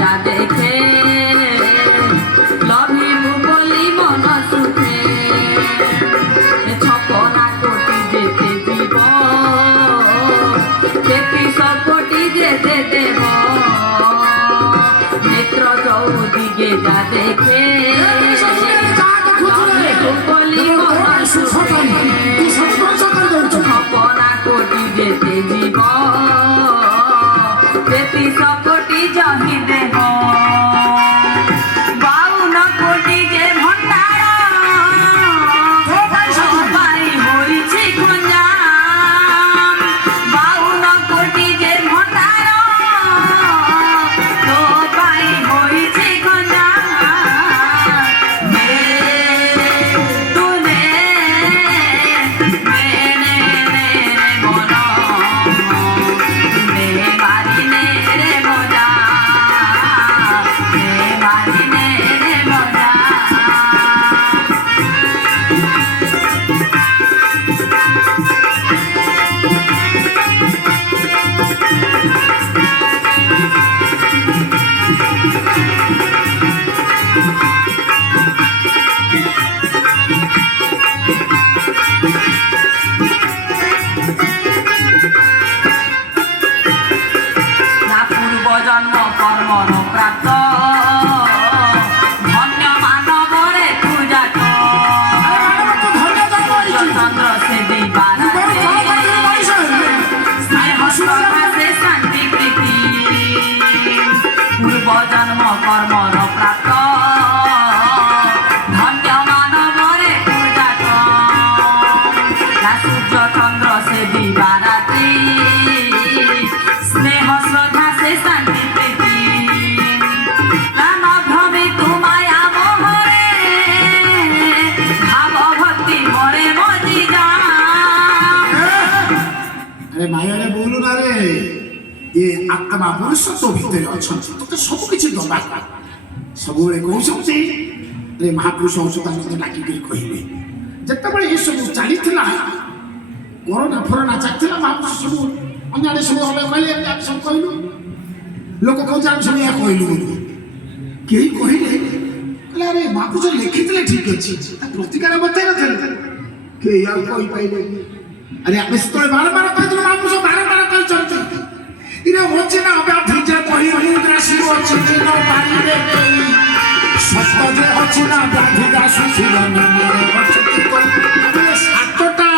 যা দেখে লভিবু বলি মন সুখে ছপনা কোটি যেতে দিব 33 কোটি যেতে দেব নেত্র চৌদিকে যা দেখে লভিবু বলি মন সুখে ছপনা কোটি যেতে দিব 33 কোটি জহি দেব 52 কোটি যে ভণ্ডার পাই হইছি খঞ্জাম 52 কোটি যে ভণ্ডার তো পাই হইছি খঞ্জাম তুলে মেনে মন মারিনে রে মজা মারিনে রে মজা না পূর্ব জন্ম কর্মর প্রাপ্ত ধন্য মানবরে পূজাত চন্দ্র সে দিবারাতে শান্তি প্রীতি পূর্ব জন্ম কর্মর প্রাপ্ত ধন্য মানবরে পূজাত না সূর্য চন্দ্র সে দিবারাতে স্নেহ শ্রদ্ধা সে শান্তি প্রীতি নাম ভ্রমে তোমায় আমহরে ভাব ভক্তি মরে মজি যা আরে মায়ারে বলু না রে ଏ ଆତ୍ମା ମନୁଷ୍ୟ ଭିତରେ ଅଛନ୍ତି ତତେ ସବୁ କିଛି ଦବା ସବୁବେଳେ କହୁଛନ୍ତି ରେ ମହାପୁରୁଷ ଔଷଧାନନ୍ଦ ଡାକିକିରି କହିଲେ ଯେତେବେଳେ ଏସବୁ ଚାଲିଥିଲା କରୋନା ଫରୋନା ଚାଲିଥିଲା ମହାପୁରୁଷ ସବୁ ଅନ୍ୟାନ୍ୟ ସବୁ ଆମେ କହିଲେ ଆମେ ସବୁ କହିଲୁ ଲୋକ କହୁଛି ଆମେ ସବୁ ଏହା କହିଲୁ ବୋଲି କେହି କହିଲେ କହିଲେ ଆରେ ମହାପୁରୁଷ ଲେଖିଥିଲେ ଠିକ ଅଛି ତା ପ୍ରତିକାର ବତାଇ ନଥିଲେ କେହି ଆଉ କହିପାରିଲେନି ଆରେ ଆମେ ସେତେବେଳେ ବାରବାର କହିଥିଲୁ ମହାପୁରୁଷ ବାରବାର କହିଛନ୍ତି ଇରେ ହଉଛି ନା ବ୍ୟାଧି ଯେ କହି ରାଶି ଅଛି ଯେ ନ ପାରିଲେ କେହି ସତ ଯେ ଅଛି ନା ବ୍ୟାଧି ଆସୁছিল ସାତଟା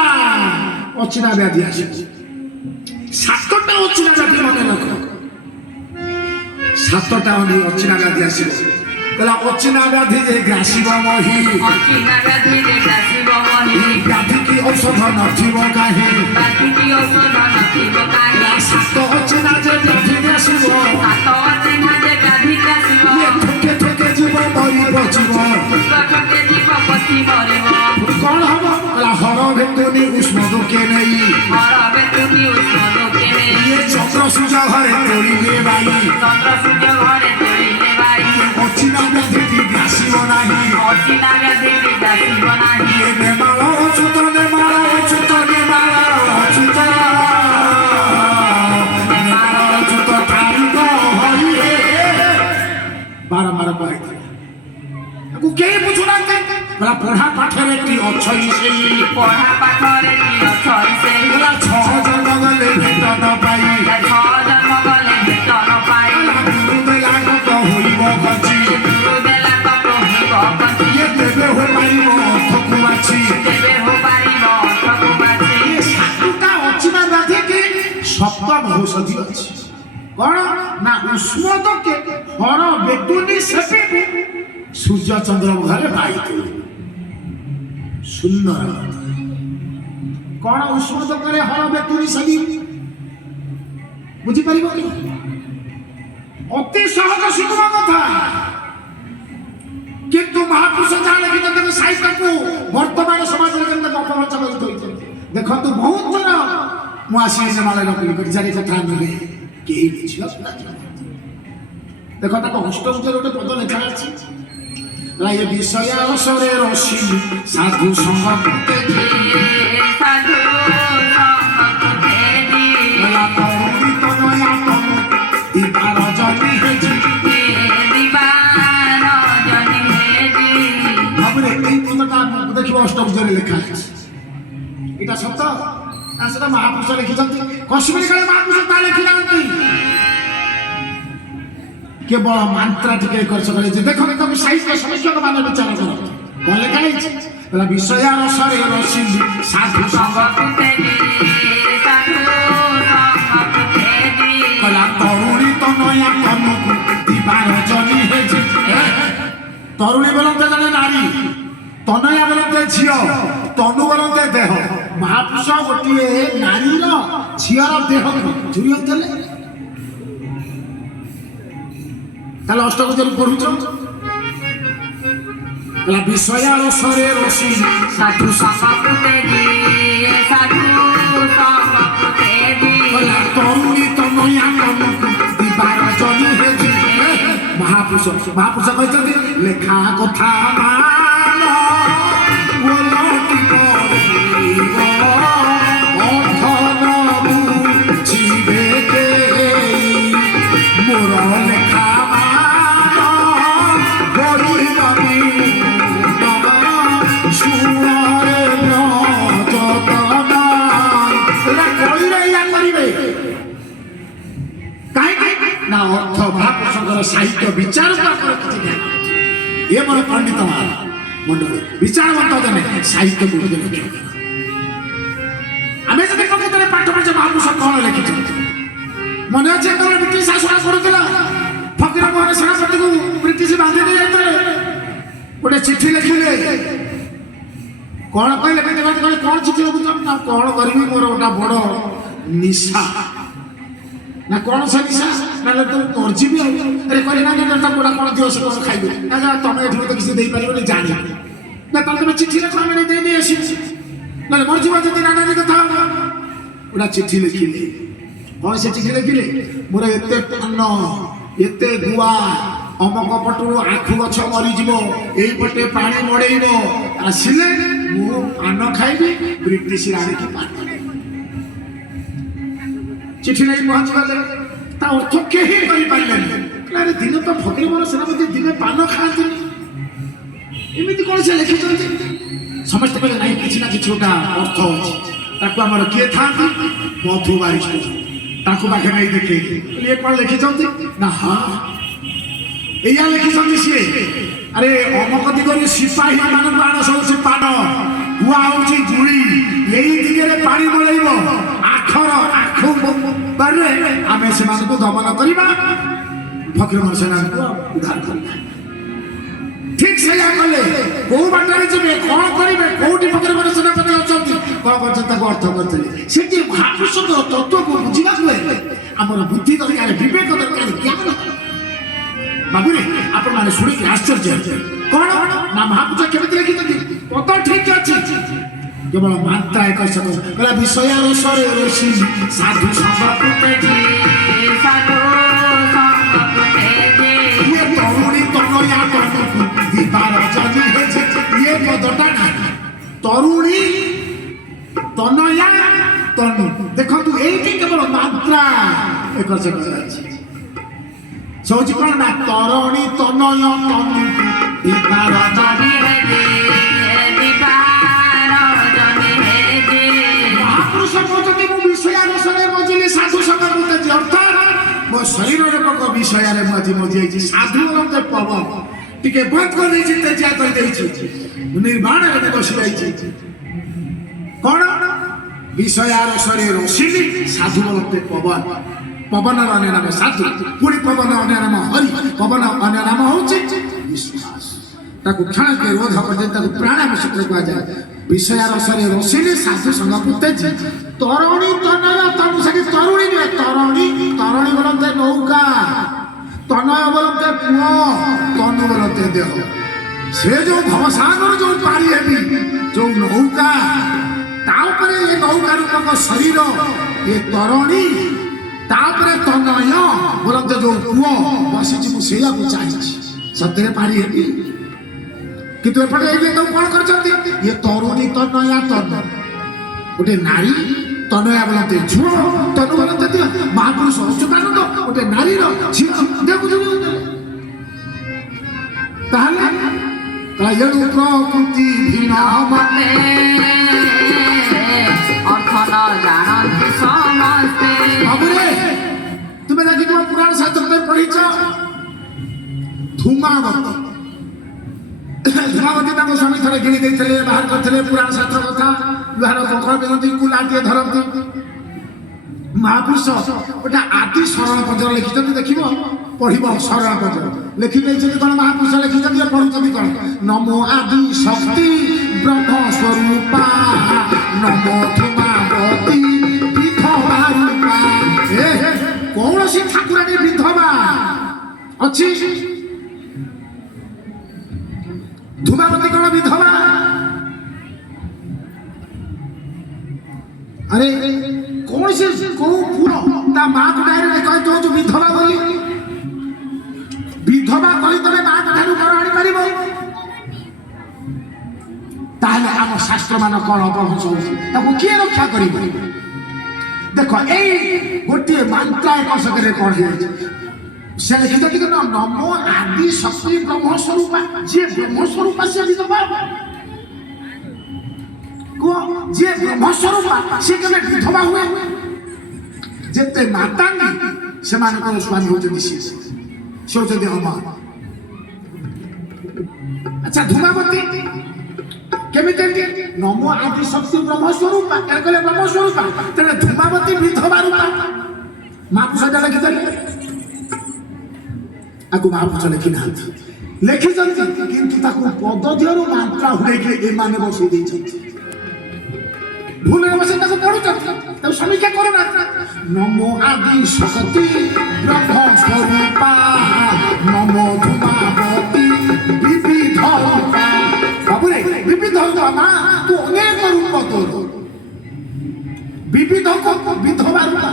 ଅଛି ନା ବ୍ୟାଧି ଆସୁଛି ସାତଟା ଅଛି ନା ବ୍ୟାଧି ମନେ ରଖ ସାତଟା ଅଛି ନା ବ୍ୟାଧି ଆସିବ କହିଲା ଅଛି ନା ବ୍ୟାଧି ଯେ ଗ୍ରାସିବ ମହି ବ୍ୟାଧି କି ଔଷଧ ନଥିବ କାହିଁ ସାତ ଅଛି ନା ଯେ ବ୍ୟାଧି ଆସିବ ଠକେ ଠକେ ଯିବ ମରିବ ଯିବ କଣ ହବ କହିଲା ହର ଭେତୁନି ଉଷ୍ମ ଦୁଃଖେ ନେଇ ଇଏ ଚନ୍ଦ୍ର ସୂର୍ଯ୍ୟ ଘରେ ତୋଳିଲେ ବାଇ ଅଛି ନା ବ୍ୟାଧି ଆସିବ ନାହିଁ ଏ ନେମାଳ ଅଚ୍ୟୁତ ନେମାଳ ଅଚ୍ୟୁତ ନେମାଳ ଅଚ୍ୟୁତ ନେମାଳ ଅଚ୍ୟୁତ ଠାରିକ ହରିହେ ବାରମ୍ବାର କହିଥିଲେ ତାକୁ କେହି ବୁଝୁନାହାନ୍ତି ବୋଲା ପଢା ପାଠରେ କି ଅଛଇ ସେଇ ପଢା ପାଠରେ କି ଅଛଇ ସେଇ ବୋଲା 6 ଜନ୍ମ ଗଲେ ଭେଟ ନ ପାଇ 6 ଜନ୍ମ ଗଲେ ଭେଟ ନ ପାଇ ଗୁରୁ ଦେଲା କତ ହୋଇବ ଗଛି ଗୁରୁ ଦେଲା କତ ହୋଇବ ଗଛି ଇଏ ଦେବେ ହୋ ପାରିବ ଅର୍ଥକୁ ବାଛି ଦେବେ ହୋ ପାରିବ ଅର୍ଥକୁ ବାଛି ଇଏ ସାତଟା ଅଛି ନା ବ୍ୟାଧି କି ସପ୍ତମ ଔଷଧି ଅଛି କଣ ନା ଉଷ୍ମଦକେ ହର ବେତୁନି ସେଠି ସୂର୍ଯ୍ୟ ଚନ୍ଦ୍ର ଘରେ ପାଇଥିଲେ ସୁନ୍ଦର କଣ ଉଷ୍ମଦକରେ ହର ବେତୁନି ସେଠି ବୁଝିପାରିବନି ଅତି ସହଜ ସୁଗମ କଥା କିନ୍ତୁ ମହାପୁରୁଷ ଯାହା ଲେଖିଛନ୍ତି ତାଙ୍କ ସାହିତ୍ୟକୁ ବର୍ତ୍ତମାନ ସମାଜରେ କେମିତି ଅପଭ୍ରଂଶ କରି ଦେଇଛନ୍ତି ଦେଖନ୍ତୁ ବହୁତ ଥର ମୁଁ ଆସି ନେମାଳ ନକଲି କରି ଜାଣି କଥା ନେଲେ କେହି ବୁଝିବାକୁ ଦେଖ ତାଙ୍କ ଅଷ୍ଟମରେ ଗୋଟେ ପଦ ଲେଖା ଅଛି ଏ ବିଷୟ ଅବସରେ ରସି ସାଧୁ ସଙ୍ଗ ସାଧୁ ସଙ୍ଗକୁ ତେଜି ତରୁଣୀ ତନୟା ତନୁ ଦିବାର ଜନି ହେଜି ଦିବାର ଜନି ହେଜି ଭାବରେ এই পদটা ଦେଖିବ ଅଷ୍ଟମରେ লেখা ଅଛି এটা সত্য না সেটা মহাপুরুষ লিখিଛନ୍ତି কশ্মীর কালে মহাপুরুষ তা লেখিনাହାନ୍ତି কেবল মাত্রা টিকে খরচ করে যে দেখো তুমি সাহিত্য সমীক্ষক মানে বিচার করো কোন লেখা হয়েছে বলা বিষয় রসরে রসি সাধু সঙ্গକୁ তেজি সাধু সঙ্গକୁ তেজি কলা তরুণী তনয়া তনুকু দিবার জনি হেজি তরুণী বলতে জনে নারী তনয়া বলতে ঝিও তনু বলতে দেহ মহাপুরুষ গোটিয়ে নারীর ঝিওর দেহ ঝুরি হলে তাহলে অষ্টপদী পড়ুছ বিষয় রসরে রসি সাধু সঙ্গକୁ তেজি সাধু সঙ্গକୁ তেজি তরুণী তনয়া তনুকু দিবার জনি হেজি মহাপুরুষ মহাপুরুষ କହିଛନ୍ତି লেখা কথা মান ওলটি পড়িব অর্থ ন বুঝিবে মোর লেখা মান পড়িবনি সুরে যতনা এরা কইলে ইয়া করিবে কাহিঁকি না অর্থ মহাপুরুষଙ୍କର ସାହିତ୍ୟ ବିଚାର କିଛି ଜ୍ଞାନ ଏ ମୋର ପଣ୍ଡିତ ମଣ୍ଡଳୀ ବିଚାରବନ୍ତ ଜଣେ ସାହିତ୍ୟକୁ ଲେଖିବ ଆମେ ଯଦି ପ୍ରକୃତରେ ପାଠ ପଢିଛେ ମହାପୁରୁଷ କଣ ଲେଖିଛନ୍ତି ମନେ ଅଛି ଯେତେବେଳେ ବ୍ରିଟିଶ ଶାସନ କରୁଥିଲା ଫକୀର ମୋହନ ସେନାପତିକୁ ବ୍ରିଟିଶ ବାନ୍ଧି ଦେଇ ଯାଇଥିଲେ ଗୋଟେ ଚିଠି ଲେଖିଲେ କଣ କହିଲେ କହିଲେ କଣ ଚିଠି ଲେଖୁଛନ୍ତି ନା କଣ କରିବି ମୋର ଗୋଟେ ବଡ ନିଶା ନା କଣ ସେ ନିଶା ନହେଲେ ତୁ ମରିଯିବି ଆଉ ଆରେ କହିଲେ ନା ତା ଗୋଟା କଣ ଦିଅ ସେ କଣ ଖାଇବେ ନା ତମେ ଏଠି ମତେ କିଛି ଦେଇପାରିବନି ଜାଣି ନା ତାହେଲେ ତମେ ଚିଠି ଲେଖ ଆମେ ଦେଇ ନେଇ ଆସିବି ନହେଲେ ମରିଯିବ ଯଦି ନାନାଦି କଥା ହବ ଗୋଟା ଚିଠି ଲେଖିଲେ କଣ ସେ ଚିଠି ଲେଖିଲେ ମୋର ଏତେ ପାନ ଏତେ ଗୁଆ ଅମକ ପଟରୁ ଆଖୁ ଗଛ ମରିଯିବ ଏଇପଟେ ପାଣି ମଡେଇବ ଆସିଲେ ମୁଁ ପାନ ଖାଇବି ବ୍ରିଟିଶ ରାଣୀକି ପାନ চিঠি নেই পৌঁছগলে তা অর্থ কেহি করিপারিলেনি আরে দিনে তো ফকির মোহন সেনাপতি দিনে পান খাଆନ୍ତିନି এমিতি কোন সে লিখিଛନ୍ତି ସମସ୍ତେ କହିଲେ ନାଇଁ କିଛି ନା କିଛି ଗୋଟେ ଅର୍ଥ ଅଛି ତାକୁ ଆମର କିଏ ଥାନ୍ତି ମଧୁ ବାରିଷ୍ଟ ତାକୁ ପାଖେ ନେଇ ଦେଖେ ଇଏ କଣ ଲେଖିଛନ୍ତି ନା ହଁ ଏଇଆ ଲେଖିଛନ୍ତି ସିଏ ଆରେ ଅମକ ଦିଗରୁ ସିପାହୀ ମାନଙ୍କୁ ଆଣ ସବୁ ସେ ପାନ ଗୁଆ ହଉଛି ଗୁଳି ଏଇ ଦିଗରେ ପାଣି ମଳେଇବ ଆଖର ଆଖୁ ବାରିରେ ଆମେ ସେମାନଙ୍କୁ ଦମନ କରିବା ଫକୀର ମୋହନ ସେନାଙ୍କୁ ଉଦ୍ଧାର କରିବା ଠିକ ସେଇଆ କଲେ କୋଉ ବାଟରେ ଯିବେ କଣ କରିବେ କୋଉଠି ଫକୀର ମୋହନ ସେନାପତି ଅଛନ୍ତି କଣ କରୁଛନ୍ତି ତାକୁ ଅର୍ଥ କରିଥିଲେ ସେଠି ମହାପୁରୁଷଙ୍କର ତତ୍ତ୍ୱକୁ ବୁଝିବାକୁ ହେଲେ ଆମର ବୁଦ୍ଧି ଦରକାର ବିବେକ ଦରକାର ଜ୍ଞାନ ବାବୁରେ ଆପଣମାନେ ଶୁଣିକି ଆଶ୍ଚର୍ଯ୍ୟ କଣ ନା ମହାପୁରୁଷ କେମିତି ଲେଖିଛନ୍ତି ପଦ ଠିକ ଅଛି କେବଳ ମାତ୍ରା ଏକ କହିଲା ବିଷୟ ରସରେ ରସି ସାଧୁ ସଙ୍ଗକୁ ତେଜି ସାଧୁ ସଙ୍ଗକୁ ତେଜି ଇଏ ତରୁଣୀ ତନୟା ତନୁକୁ ଦିବାର ଜନି ହେଜି ଇଏ ପଦଟା ନା ତରୁଣୀ ତନୟା ତନୁ ଦେଖନ୍ତୁ ଏଇଠି କେବଳ ମାତ୍ରା ଏକ ଅଛି ସଉଛି କଣ ନା ତରୁଣୀ ତନୟ ତନୁକୁ ଦିବାର ଜନି ହେଜି ଦିବାର ଜନି ହେଜି ମହାପୁରୁଷ କହୁଛନ୍ତି ମୁଁ ବିଷୟ ରସରେ ମଜିଲି ସାଧୁ ସଙ୍ଗକୁ ତେଜି ଅର୍ଥାତ୍ ମୋ ଶରୀର ରୋଗ ବିଷୟରେ ମୁଁ ଆଜି ମଜିଯାଇଛି ସାଧୁ ମତେ ପବନ ଟିକେ ବନ୍ଦ କରିଦେଇଛି ତେଜିଆ କରିଦେଇଛି ନିର୍ବାଣରେ ବସି ଯାଇଛି କଣ ବିଷୟ ରସରେ ରସିଲି ସାଧୁ ମତେ ପବନ ପବନର ଅନ୍ୟ ନାମ ସାଧୁ ପୁଣି ପବନ ଅନ୍ୟ ନାମ ହରି ପବନ ଅନ୍ୟ ନାମ ହଉଛି ବିଶ୍ୱାସ ତାକୁ କ୍ଷଣକେ ରୋଧ କରିଦେଇ ତାକୁ ପ୍ରାଣାୟାମ ସୂତ୍ର କୁହାଯାଏ ବିଷୟ ରସରେ ରସିଲି ସାଧୁ ସଙ୍ଗକୁ ତେଜି ତରୁଣୀ ତନୟ ତନୁ ସେଠି ତରୁଣୀ ନୁହେଁ ତରଣୀ ତରଣୀ ବୋଲନ୍ତେ ନୌକା ତନୟ ବୋଲନ୍ତେ ପୁଅ ତନୁ ବୋଲନ୍ତେ ଦେହ ସେ ଯୋଉ ଭବସାଗର ଯୋଉ ପାରି ହେବି ଯୋଉ ନୌକା ତା ଉପରେ ଏ ନୌକା ରୂପକ ଶରୀର ଏ ତରଣୀ ତାପରେ ତନୟ ନୟ ବରଂ ଯୋଉ ପୁଅ ବସିଛି ମୁଁ ସେଇଆକୁ ଚାହିଁଛି ସତରେ ପାରି ହେବି କିନ୍ତୁ ଏପଟେ ଏଇ ତାକୁ କଣ କରିଛନ୍ତି ଇଏ ତରୁଣୀ ତନୟା ତନ ଗୋଟେ ନାରୀ ତନୟା ବୋଲନ୍ତି ଝୁଅ ତନୁ ବୋଲନ୍ତି ମହାପୁରୁଷ ଅଚ୍ୟୁତାନନ୍ଦ ଗୋଟେ ନାରୀର ଝିଅ ଦେଖୁଛୁ ତାହେଲେ ଏଣୁ ପ୍ରକୃତି ଭିନ୍ନ ମତେ ଅର୍ଥ ନ ଜାଣନ୍ତି ସମସ୍ତେ ବାବୁରେ ତୁମେ ଦେଖିଥିବ ପୁରାଣ ଶାସ୍ତ୍ରରେ ପଢିଛ ଧୂମାବତୀ ଧୂମାବତୀ ତାଙ୍କ ସ୍ୱାମୀ ଥରେ କିଣି ଦେଇଥିଲେ ବାହାର କରିଥିଲେ ପୁରାଣ ଶାସ୍ତ୍ର କଥା ବିବାହର କଙ୍କଳ ପିନ୍ଧନ୍ତି କୁଲାଟିଏ ଧରନ୍ତି ମହାପୁରୁଷ ଗୋଟେ ଆଦି ସରଳ ପଦ୍ୟରେ ଲେଖିଛନ୍ତି ଦେଖିବ ପଢିବ ସରଳ ପଦ୍ୟ ଲେଖି ଦେଇଛନ୍ତି କଣ ମହାପୁରୁଷ ଲେଖିଛନ୍ତି ପଢୁଛନ୍ତି କଣ ନମୋ ଆଦି ଶକ୍ତି ବ୍ରହ୍ମ ସ୍ୱରୂପା ନମୋ ଧୂମାବତୀ ବିଧବା ରୂପା କୌଣସି ଠାକୁରାଣୀ ବିଧବା ଅଛି ଧୂମାବତୀ କଣ ବିଧବା ଆରେ କୌଣସି କୋଉ ପୁଅ ତା ମାଆକୁ ଡାଇରେକ୍ଟ କହି ଦଉଛୁ ବିଧବା ବୋଲି ବିଧବା କହି ତମେ ମାଆଙ୍କ ଠାରୁ ବର ଆଣିପାରିବ ତାହେଲେ ଆମ ଶାସ୍ତ୍ର ମାନ କଣ ଅପଭ୍ରଂଶ ହଉଛି ତାକୁ କିଏ ରକ୍ଷା କରିବ ଦେଖ ଏଇ ଗୋଟିଏ ମାନ୍ତ୍ରା ଏକ ସତରେ କଣ ହେଇଛି ସେ ଲେଖିଛନ୍ତି କି ନମୋ ଆଦି ଶକ୍ତି ବ୍ରହ୍ମ ସ୍ୱରୂପା ଯିଏ ବ୍ରହ୍ମ ସ୍ୱରୂପା ସିଏ ବିଧବା ଯିଏ ବ୍ରହ୍ମ ସ୍ୱରୂପା ସିଏ କେବେ ବିଧବା ହୁଏ ଯେତେ ମାତାଙ୍ଗୀ ସେମାନଙ୍କର ସ୍ୱାମୀ ହଉଛନ୍ତି ସିଏ ହଉଛନ୍ତି ଅମର ଆଚ୍ଛା ଧୂମାବତୀ କେମିତି ନମୋ ଆଦି ଶକ୍ତି ବ୍ରହ୍ମ ସ୍ୱରୂପା କହିଲେ ବ୍ରହ୍ମ ସ୍ୱରୂପା ତେଣୁ ଧୂମାବତୀ ବିଧବା ରୂପା ମହାପୁରୁଷ ଲେଖିଥିଲେ ଆକୁ ମହାପୁରୁଷ ଲେଖି ନାହାନ୍ତି ଲେଖିଛନ୍ତି କିନ୍ତୁ ତାକୁ ପଦ ଦିହରୁ ମାତ୍ରା ହୁଏକି ଏମାନେ ବସେଇ ଦେଇଛନ୍ତି ଭୁଲରେ ବସେଇ ତାକୁ ପଢୁଛନ୍ତି ତାକୁ ସମୀକ୍ଷା କରୁନାହାନ୍ତି ନମୋ ଆଦି ଶକ୍ତି ବ୍ରହ୍ମ ସ୍ୱରୂପା ନମୋ ଧୂମାବତୀ ବିବିଧ ରୂପା ବାବୁରେ ବିବିଧ ରୂପା ମା ତୁ ଅନେକ ରୂପ ତୋର ବିବିଧ ବିଧବା ରୂପା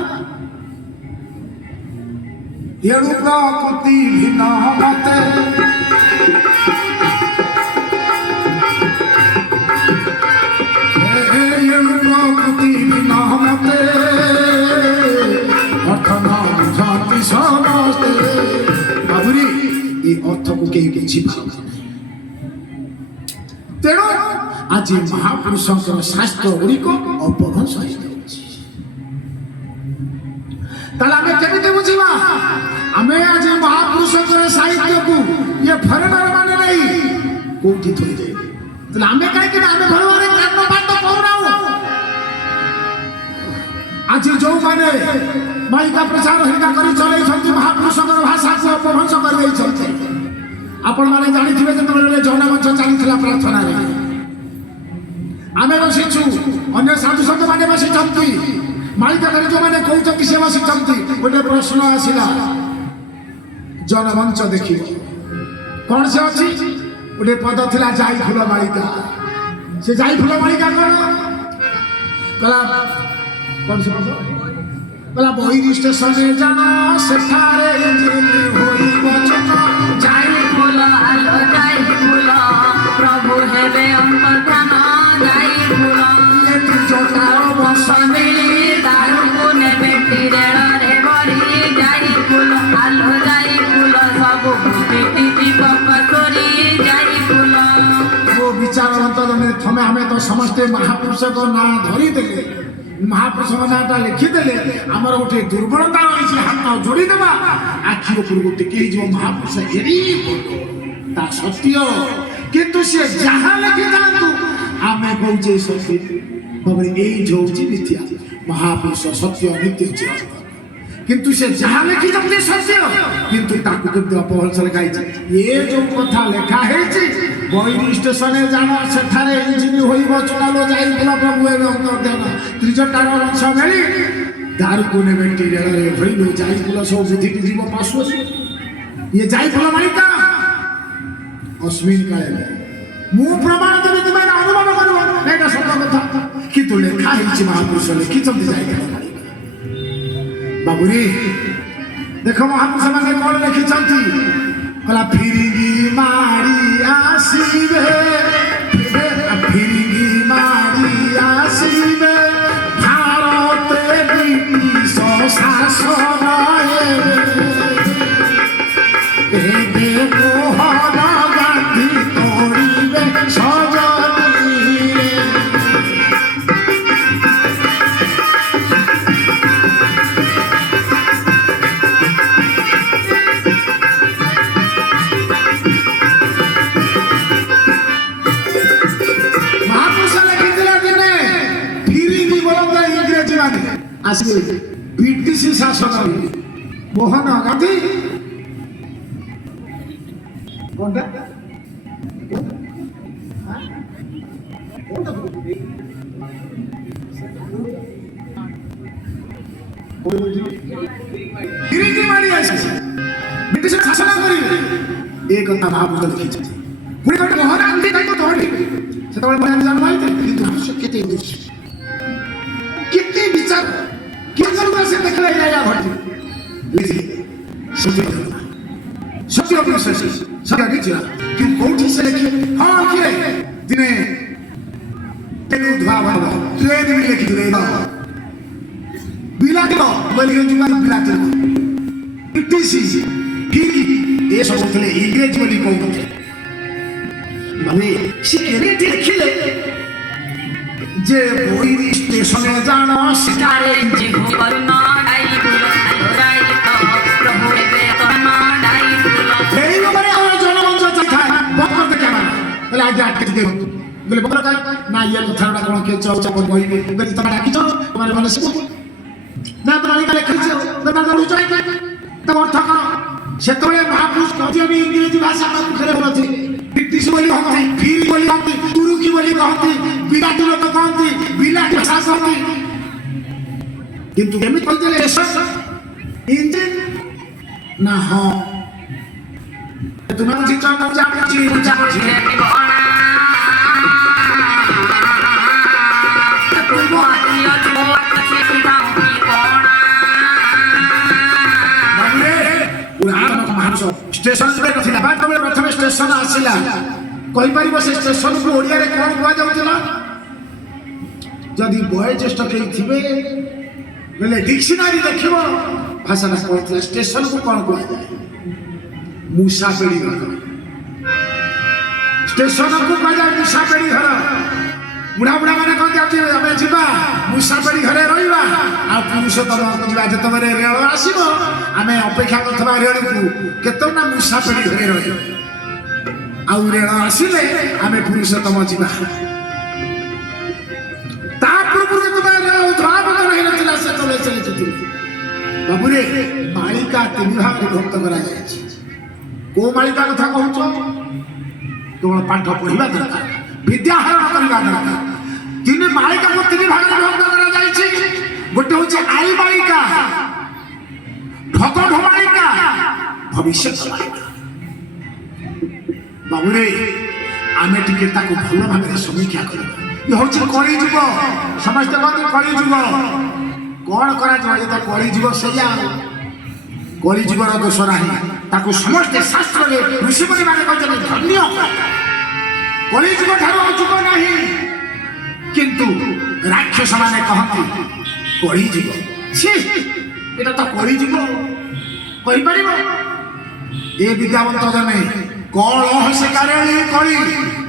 ଏଣୁ ପ୍ରକୃତି ଭିନ୍ନ ମତେ ଏଣୁ ପ୍ରକୃତି ଭିନ୍ନ ମତେ ଅର୍ଥ ନ ବୁଝନ୍ତି ସମସ୍ତେ ବାବୁରି ଏ ଅର୍ଥକୁ କେହି ବୁଝିପାରନ୍ତି ତେଣୁ ଆଜି ମହାପୁରୁଷଙ୍କର ଶାସ୍ତ୍ର ଗୁଡ଼ିକ ଅପଭ୍ରଂଶ ହେଇଯାଉଛି ତାହେଲେ ଆମେ କେମିତି ବୁଝିବା ଆମେ ଆଜି ମହାପୁରୁଷଙ୍କର ସାହିତ୍ୟକୁ ଇଏ ଫରେନର ମାନେ ନେଇ କୋଉଠି ଥୋଇଦେବେ ତାହେଲେ ଆମେ କାହିଁକି ଆମେ ଭଲ ଭାବରେ କର୍ମକାଣ୍ଡ କରୁନାହୁଁ ଆଜି ଯୋଉମାନେ ମାଇକା ପ୍ରଚାର ହେରିକା କରି ଚଲେଇଛନ୍ତି ମହାପୁରୁଷଙ୍କର ଭାଷାକୁ ଅପଭ୍ରଂଶ କରିଦେଇଛନ୍ତି ଆପଣମାନେ ଜାଣିଥିବେ ଯେତେବେଳେ ଜନମଞ୍ଚ ଚାଲିଥିଲା ପ୍ରାର୍ଥନାରେ ଆମେ ବସିଛୁ ଅନ୍ୟ ସାଧୁସନ୍ଥ ମାନେ ବସିଛନ୍ତି ମାଳିକା ଧରି ଯୋଉମାନେ କହୁଛନ୍ତି ସେ ବସିଛନ୍ତି ଗୋଟେ ପ୍ରଶ୍ନ ଆସିଲା ଜନମଞ୍ଚ ଦେଖିବ କଣ ସେ ଅଛି ଗୋଟେ ପଦ ଥିଲା ଯାଇ ଫୁଲ ମାଳିକା ସେ ଯାଇ ଫୁଲ ମାଳିକା କଣ କହିଲା କଣ ସେ ପଦ କହିଲା ବୈରୀ ଷ୍ଟେସନରେ ଯାଣ ସେଠାରେ ହୋଇବ ଯାଇ ଫୁଲ ଆଲୋ ଯାଇ ଫୁଲ ପ୍ରଭୁ ହେବେ ଅନ୍ତର୍ଧାନ ଯାଇ ଫୁଲ ବର୍ଷ ମିଳି ଦାରୁକୁ ନେବେ ରେଳରେ ଭରି ଯାଇ ଫୁଲ ଆଲୋ ଯାଇ ଫୁଲ ସବୁ ଯିବ ପସରି ଯାଇ ଫୁଲ ମୋ ବିଚାରବନ୍ତ ଥମେ ଆମେ ତ ସମସ୍ତେ ମହାପୁରୁଷଙ୍କ ନାଁ ଧରିଦେଲେ ମହାପୁରୁଷଙ୍କ ନାଁଟା ଲେଖିଦେଲେ ଆମର ଗୋଟେ ଦୁର୍ବଳତା ରହିଛି ହାତ ଯୋଡ଼ିଦେବା ଆଖି ଉପରକୁ ଟିକେ ହେଇଯିବ ମହାପୁରୁଷ ଏରି ତା ସତ୍ୟ କିନ୍ତୁ ସିଏ ଯାହା ଲେଖିଥାନ୍ତୁ ଆମେ କହୁଛେ ସତ୍ୟ ଭାବରେ ଏଇ ଯୋଉଛି ମିଥ୍ୟା ମହାପୁରୁଷ ସତ୍ୟ ନିତ୍ୟ ଚିରନ୍ତନ କିନ୍ତୁ ସେ ଯାହା ଲେଖିଛନ୍ତି ସତ୍ୟ କିନ୍ତୁ ତାକୁ କିନ୍ତୁ ଅପଭ୍ରଂଶ ଲେଖା ହେଇଛି ଏ ଯୋଉ କଥା ଲେଖା ହେଇଛି ବୈରୀ ଷ୍ଟେସନରେ ଯାଣ ସେଠାରେ ଇଞ୍ଜିନ ହୋଇବ ଚୁନାଲୋ ଯାଇଥିଲା ପ୍ରଭୁ ଏବେ ଅନ୍ତର୍ଧାନ ତ୍ରିଜଟାର ଅଂଶ ମିଳି ଦାରୁକୁ ନେବେ ରେଳରେ ଭରିଲୁ ଯାଇଫୁଲ ସବୁ ବୁଦ୍ଧିକି ଯିବ ପଶୁ ଇଏ ଯାଇଫୁଲ ମାଳିକା ଅସ୍ମିନ କାଳେ ମୁଁ ପ୍ରମାଣ ଦେବି ତୁମେ ଅନୁମାନ କରିବ ଏଇଟା ସତ କଥା କିନ୍ତୁ ଲେଖା ହେଇଛି ମହାପୁରୁଷ ଲେଖିଛନ୍ତି ଯାଇଫୁଲ ମାଳିକା ବାବୁରେ देख महापुरुष मैंने कौन लिखी कहला फिरिगी मारी आसीबे फिरिगी मारी आसीबे भारते ब्रिटिश शासन मोहन गांधी तोड़िबे सजनी আসবে ব্রিটিশ শাসন মোহন গান্ধী কোনটা ব্রিটিশ শাসন করিবে এই কথা মহাপুরুষ লিখিছে পুরী মোহন গান্ধী তাকে ধরে সেতবে মোহন জন্ম হইতে কিন্তু কেতে कितने विचार कितने बार से देखला या घटी सत्य अपने से सत्य के चिरा कि कोठी से लेके हां किरे दिने तेनु धवा बाबा ट्रेन में लेके दिले बिला के बोली जुमा बिला के टीसी फिर ये सब होतले इंग्लिश बोली कहते माने शिखरे देखले जे बोईरी स्टेशने जाना शिकारे जीवन ना डाई बुला डाई तो प्रभु रे करना डाई बुला এই নম্বরে আমার জনমঞ্চ চাই বন্ধ করতে কেন বলে আজ আটকে দিতে বলে বন্ধ কর না ইয়ের কথাটা কোন কে চাও চাও বইবে বলে তোমরা ডাকিছো তোমার মনে শিখো না তোমার কালে খাইছো তোমরা দৌড় চাই তো অর্থ কর সেতবে মহাপুরুষ কবি আমি ইংরেজি ভাষা মুখে বলছি ব্রিটিশ বলি হতে ফির বলি হতে তুর্কি বলি কহতে বিরাটি লোক কহতে বিরাটি ভাষা কহতে কিন্তু এমনি কইতে ইঞ্জিন না হ তুমি বুঝি চাও না আমি চিনি বুঝা রে বনা তুই বলিও তো আছে কি দাও কি কোনা বাবুরে উড়ান মহাপুরুষ স্টেশন রে নথিলা বাদ তবে প্রথমে স্টেশন আসিলা কই পারিব সে স্টেশন কো ওড়িয়া রে কোন কুয়া যাউতলা যদি বয়োজ্যেষ্ঠ কেই থিবে বলে ডিকশনারি দেখিব ভাষাটা কইতলা স্টেশন কো কোন কুয়া যায় মুসাফিরি ঘর স্টেশন কো কুয়া যায় মুসাফিরি ঘর বুড়া বুড়া মানে কোন যাচ্ছে আমি ଯିବା মুসাফিরি ঘরে রইবা আর পুরুষোত্তম ଯିବା যেতবে রেল আসিব আমি অপেক্ষা করথবা রেলকু কেতো না মুসাফিরি ঘরে রইব ଆଉ ରେଳ ଆସିଲେ ଆମେ ପୁରୁଷୋତ୍ତମ ଯିବା ତା ପୂର୍ବରୁ ଯେତେବେଳେ ରେଳ ଉଦ୍ଭାବନ ହେଇନଥିଲା ସେତେବେଳେ ଚାଲିଥିଲେ ବାବୁରେ ମାଳିକା ତିନି ଭାଗରେ ଭକ୍ତ କରାଯାଇଛି କୋଉ ମାଳିକା କଥା କହୁଛ କେବଳ ପାଠ ପଢିବା ଦରକାର ବିଦ୍ୟା ଆହରଣ କରିବା ଦରକାର ତିନି ମାଳିକାକୁ ତିନି ଭାଗରେ ଭକ୍ତ କରାଯାଇଛି ଗୋଟେ ହଉଛି ଆଇ ମାଳିକା ଢଗ ଢମାଳିକା ଭବିଷ୍ୟତ ମାଳିକା बाबुरे आमे टिके ताको भल भाबरे समीक्षा करबा ये होछि कली जुग समस्त कहते कली जुग कोन करा जाय त कली जुग सया कली जुग रो दोष नाही ताको समस्त शास्त्र रे ऋषि मुनि माने कहते धन्य कली जुग ठारो जुग नाही किंतु राक्षस माने कहते कली जुग छी एटा त कली जुग कहि परिबो ए विद्यावंत जने कौन से करेली कली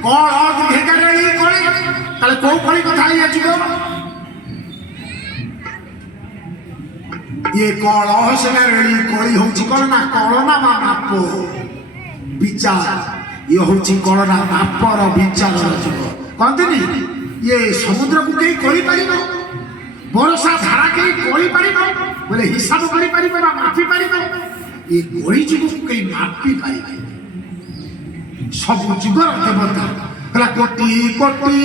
कौन दिखे करेली कली ताले को कली कथा लिया जुगो ये कौन से करेली कली होची कोन ना बाप विचार ये होची कोन ना बापर विचार जुगो कहते ये समुद्र को कई कली परिबो बरसा धारा कई कली परिबो बोले हिसाब करी परिबो ना माफी परिबो ये कली जुगो कई माफी परिबो सब जुगर देवता कोटि कोटि